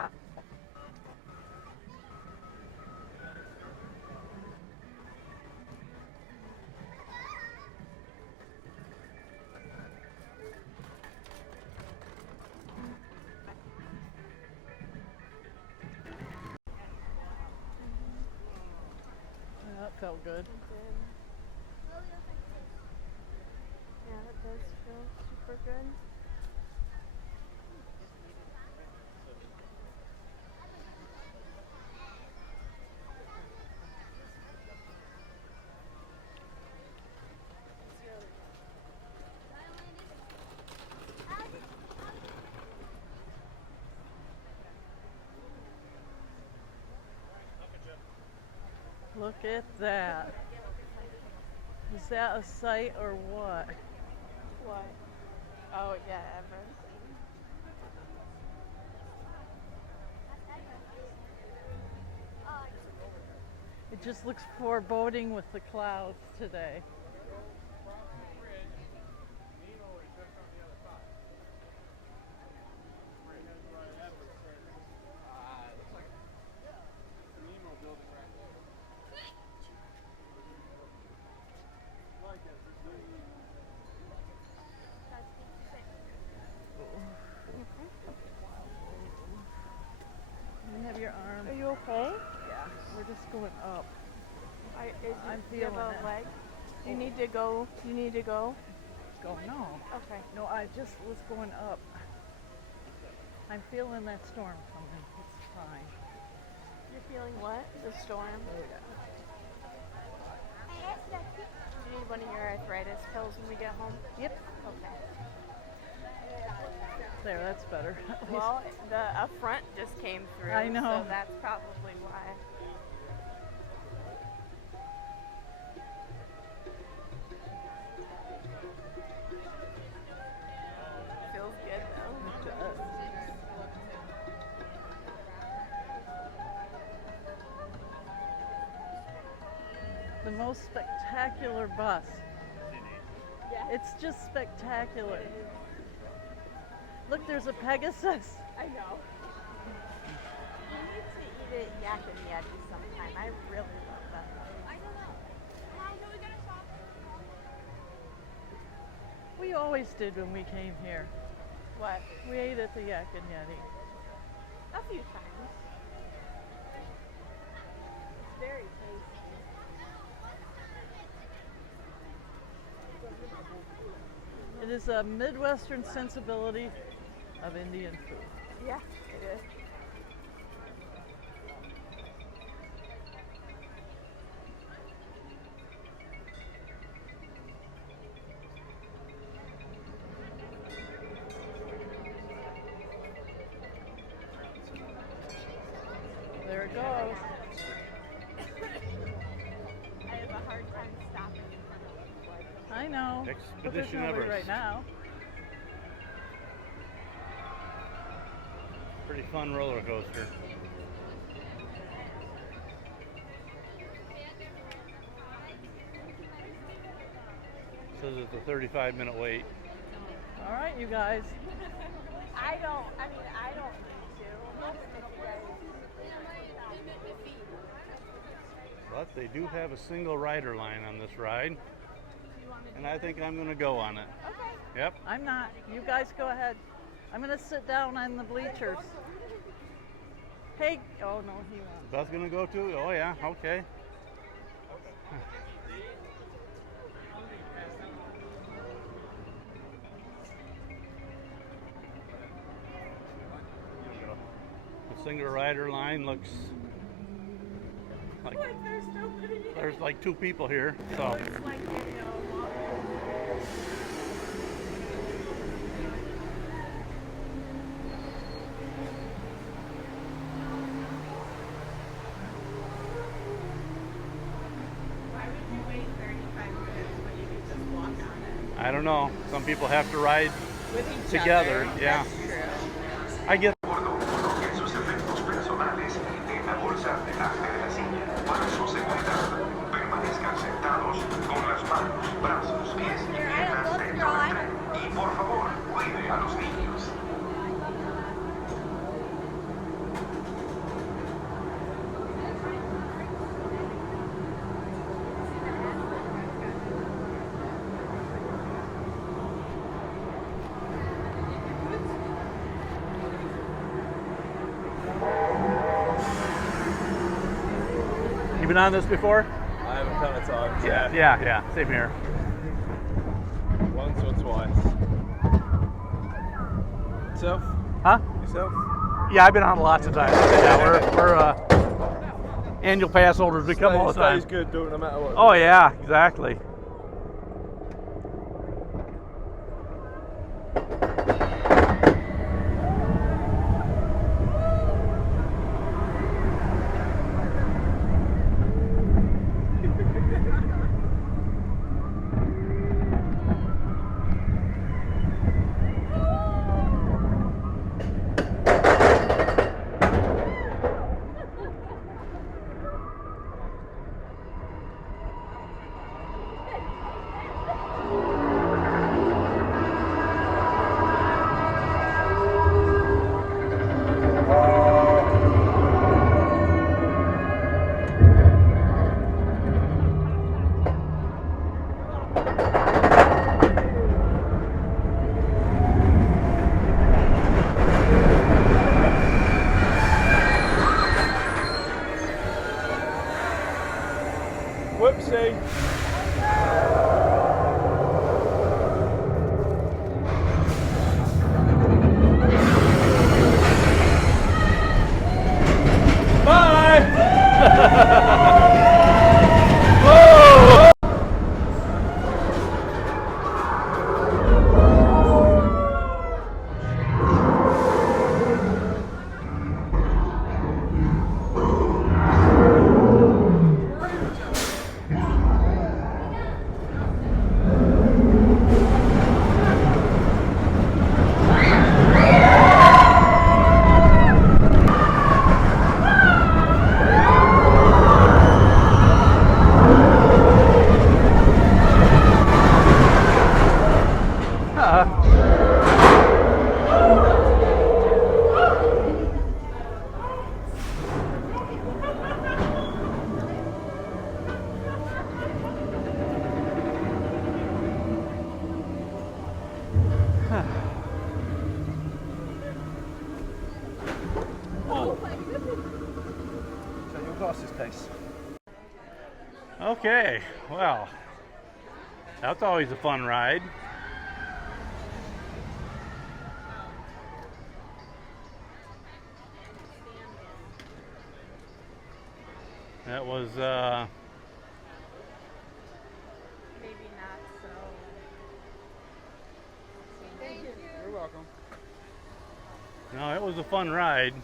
That felt good. yeah, that does feel super good. Look at that. Is that a sight or what? What? Oh, yeah, everything. It just looks foreboding with the clouds today. You have your arm. Are you okay? Yeah, we're just going up. I'm Do you have feeling a it. leg? Do you need to go? You need to go? Go, no. Okay. No, I just was going up. I'm feeling that storm coming. It's fine. You're feeling what? The storm? Oh, yeah. Do you need one of your arthritis pills when we get home? Yep. Okay. There, that's better. At least. Well, a front just came through. I know. So that's probably why. Feels good though. It does. The most spectacular bus. It's just spectacular. Look, there's a Pegasus. I know. We need to eat at Yak and Yeti sometime. I really love that. I don't know. Mom, can we get a shop? We always did when we came here. What? We ate at the Yak and Yeti. A few times. It's very tasty. It is a Midwestern sensibility of Indian food. Yeah, it is. There it goes. I have a hard time stopping in front of people. I know. But there's Expedition nobody Everest. right now. Pretty fun roller coaster. Says it's a 35-minute wait. All right, you guys. I don't need to. If you guys. But they do have a single rider line on this ride, and I think I'm going to go on it. Okay. Yep. I'm not. You guys go ahead. I'm going to sit down on the bleachers. Hey, oh no, he won't. Beth's going to go too? Oh yeah, okay. The single rider line looks like There's nobody. there's like 2 people here, so It's like, you know. Why would you wait 35 minutes when you could just walk on it? I don't know. Some people have to ride With each together. other. Yeah, That's true. I get. En sus efectos personales en la bolsa delante de la silla. Para su seguridad, permanezcan sentados con las manos, brazos, pies y piernas dentro del tren. Y por favor, cuide a los niños. You been on this before? I have a couple of times, yeah. Yeah. Same here. Once or twice. Yourself? Huh? Yourself? Yeah, I've been on lots of times. Yeah, we're annual pass holders. We come all the time. Stays good, do it no matter what. Oh yeah, exactly. Whoopsie. Glasses case. Okay, well, that's always a fun ride. That was Maybe not so. You're welcome. no, it was a fun ride.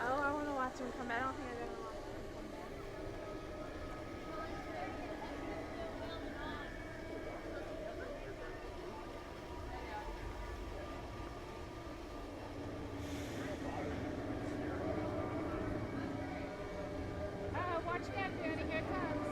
Oh, I want to watch him come back. I don't think I'm going to watch him come back. Watch that, Daddy. Here it comes.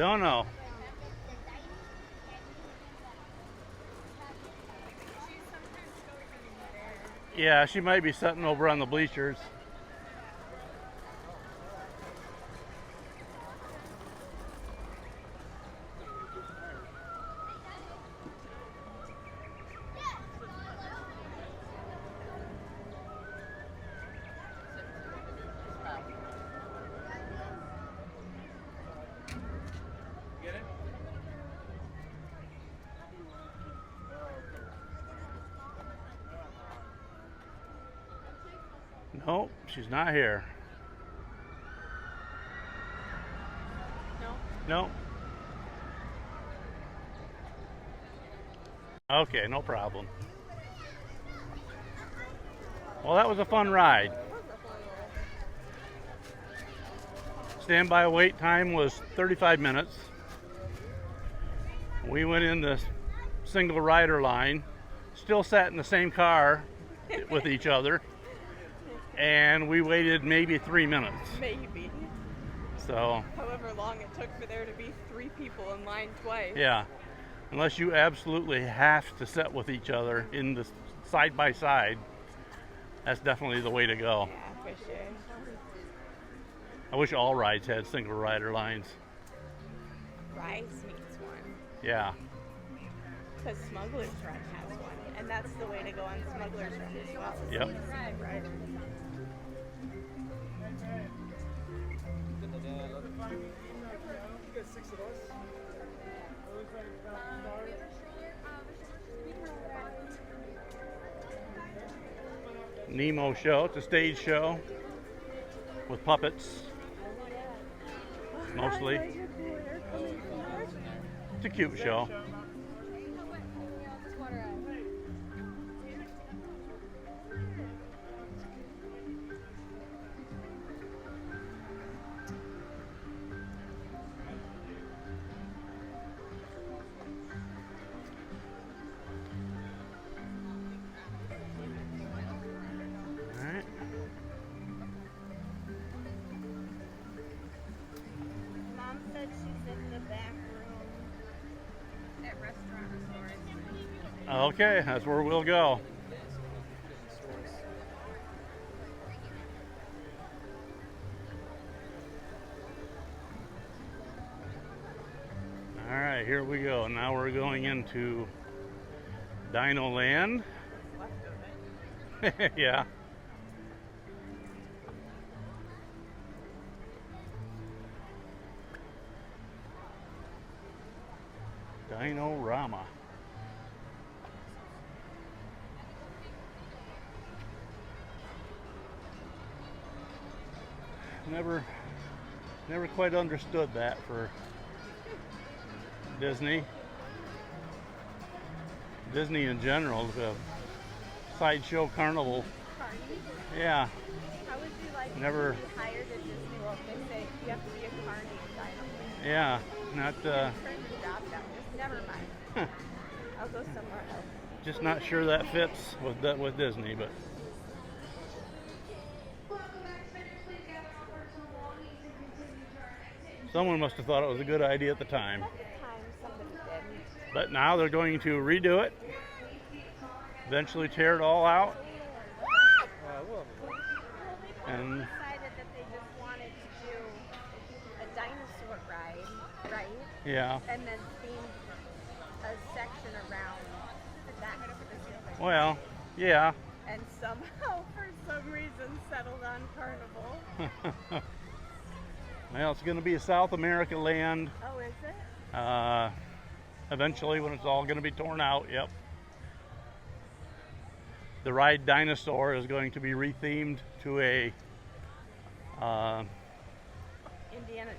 Don't know. Yeah, she might be sitting over on the bleachers. Nope, she's not here. No. No? Okay, no problem. Well, that was a fun ride. Standby wait time was 35 minutes. We went in the single rider line, still sat in the same car with each other, and we waited maybe 3 minutes. Maybe. So, However long it took for there to be 3 people in line twice. yeah, unless you absolutely have to sit with each other in the side by side, that's definitely the way to go. Yeah, for sure. I wish all rides had single rider lines. Rise needs one. Yeah. Because Smuggler's Run has one. And that's the way to go on Smuggler's Run as well. Yep. Right. Nemo show. It's a stage show with puppets, mostly. It's a cute show. Mom said she's in the back room at Restaurant Resort. Okay, that's where we'll go. All right, here we go. Now we're going into Dino Land. Yeah. Dino-Rama. Never quite understood that for Disney. Disney in general, the sideshow carnival. Yeah. How would you like Never- to be hired at Disney World? They say you have to be a carny in Dino Land. Yeah, not Turn the job down. Just never mind. I'll go somewhere else. just not sure that fits with Disney, but someone must have thought it was a good idea at the time. At the time, somebody did. But now they're going to redo it, eventually tear it all out, and Decided that they just wanted to do a dinosaur ride, right? yeah, And then theme a section around that. well, yeah. And somehow, for some reason, settled on Carnival. Well, it's going to be a South America land Oh, is it? eventually when it's all going to be torn out. Yep. The ride Dinosaur is going to be rethemed to a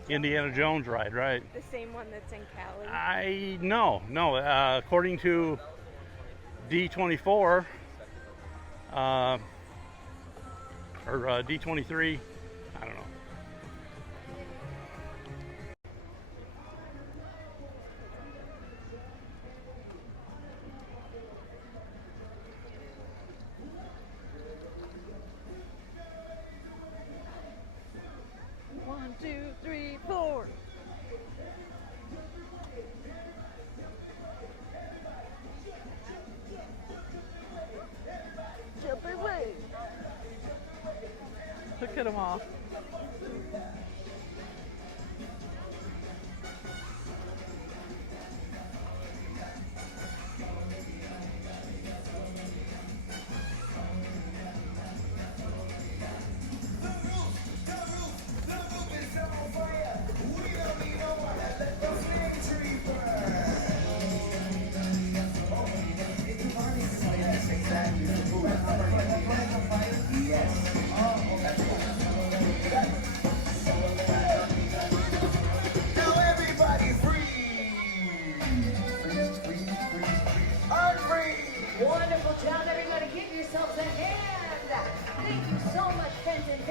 Indiana Jones ride, right? The same one that's in Cali. No. According to D24 or D23, I don't know. One, two, three, four.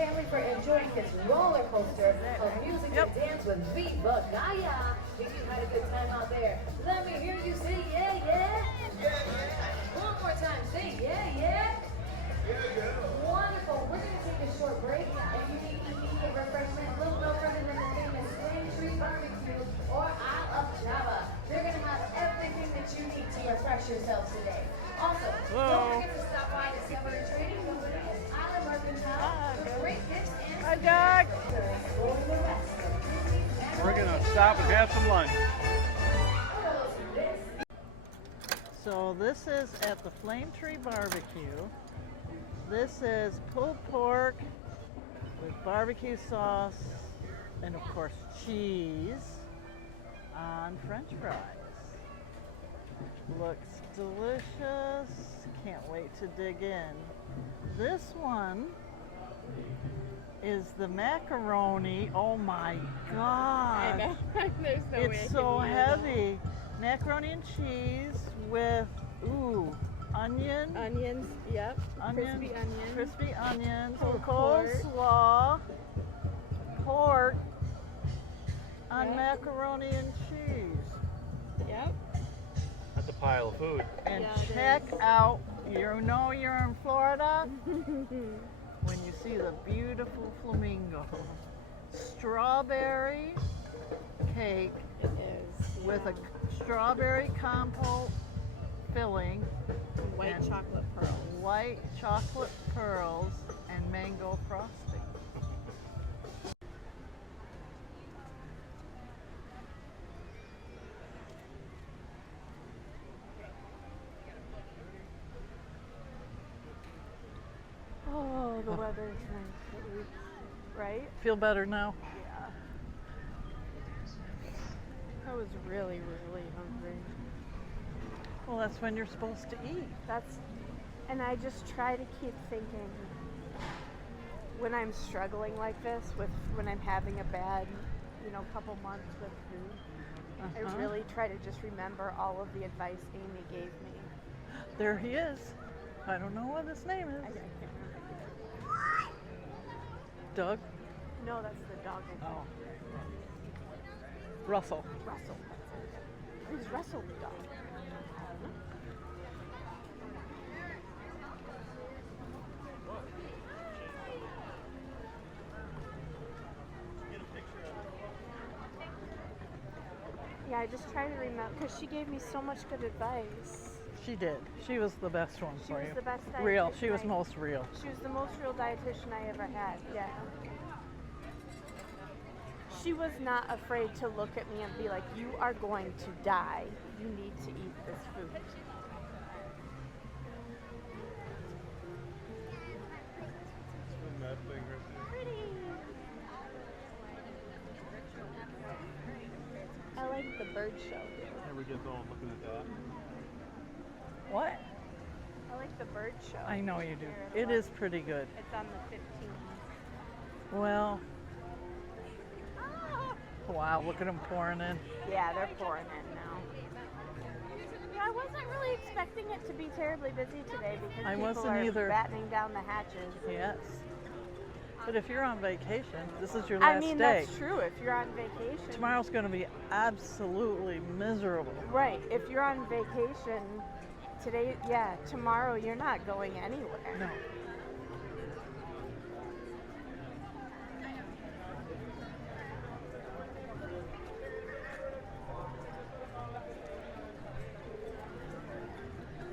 family for enjoying this roller coaster of music and dance with Viva Gaia. If you had a good time out there, let me hear you say yeah, yeah. One more time, say yeah, yeah. Wonderful. We're going to take a short break. If you need immediate refreshment, look no further than the famous Flame Tree Barbecue or Isle of Java. They're going to have everything that you need to refresh yourselves today. Also, don't forget to stop by Discovery Trading Company and Island Mercantile for great gifts and Hi, Doug. We're gonna stop and have some lunch. So this is at the Flame Tree Barbecue. This is pulled pork with barbecue sauce and of course cheese on French fries. Looks delicious. Can't wait to dig in. This one is the macaroni. Oh my god. I know. There's no way I It's can so eat it. heavy. Macaroni and cheese with onion. Onions, yep. Crispy onions. Crispy onions. Pulled pork. Coleslaw. Pork on Yep. macaroni and cheese. Yep. That's a pile of food. And Yeah, it check is. out, you know you're in Florida when you see the beautiful flamingo. Strawberry cake It is. with yeah. a strawberry compote filling, white and chocolate pearl. white chocolate pearls, and mango frosting. Oh, the weather's nice, right? Feel better now? Yeah. I was really, really hungry. Well, that's when you're supposed to eat. And I just try to keep thinking when I'm struggling like this, when I'm having a bad, couple months with food. I really try to just remember all of the advice Amy gave me. There he is. I don't know what his name is. I can't remember. Doug? No, that's the dog. I think. Oh. Russell. Russell. Who's Russell the dog? Yeah, I just try to remember because she gave me so much good advice. She did. She was the best one She for was you. the best Real. She dietitian was I- most real. She was the most real dietitian I ever had. Yeah. She was not afraid to look at me and be like, "You are going to die. You need to eat this food." I like the bird show. Ever get going looking at that? What? I like the bird show. I know you do. Here, It is pretty good. It's on the 15th. Well, wow, look at them pouring in. Yeah, they're pouring in now. Yeah, I wasn't really expecting it to be terribly busy today because I people wasn't are either. battening down the hatches. Yes. But if you're on vacation, this is your last I mean, day. that's true. If you're on vacation. Tomorrow's going to be absolutely miserable. Right. If you're on vacation today, tomorrow you're not going anywhere. No.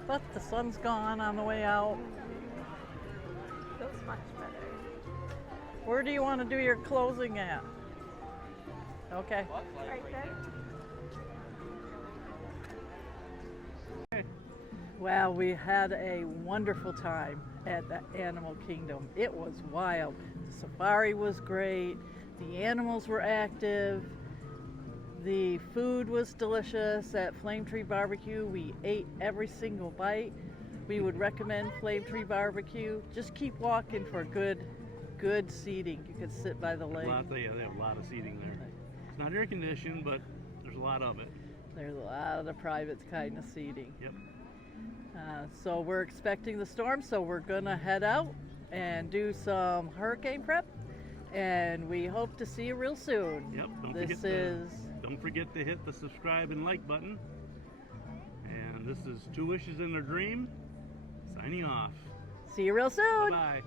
But the sun's gone on the way out. Feels much better. Where do you want to do your closing at? Okay. Right there. Well, we had a wonderful time at the Animal Kingdom. It was wild. The safari was great. The animals were active. The food was delicious at Flame Tree Barbecue. We ate every single bite. We would recommend Flame Tree Barbecue. Just keep walking for good seating. You could sit by the lake. They have a lot of seating there. It's not air conditioned, but there's a lot of it. There's a lot of the private kind of seating. Yep. So we're expecting the storm, so we're gonna head out and do some hurricane prep. And we hope to see you real soon. Yep. This Don't forget to hit the subscribe and like button. And this is Two Wishes and a Dream, signing off. See you real soon. Bye-bye.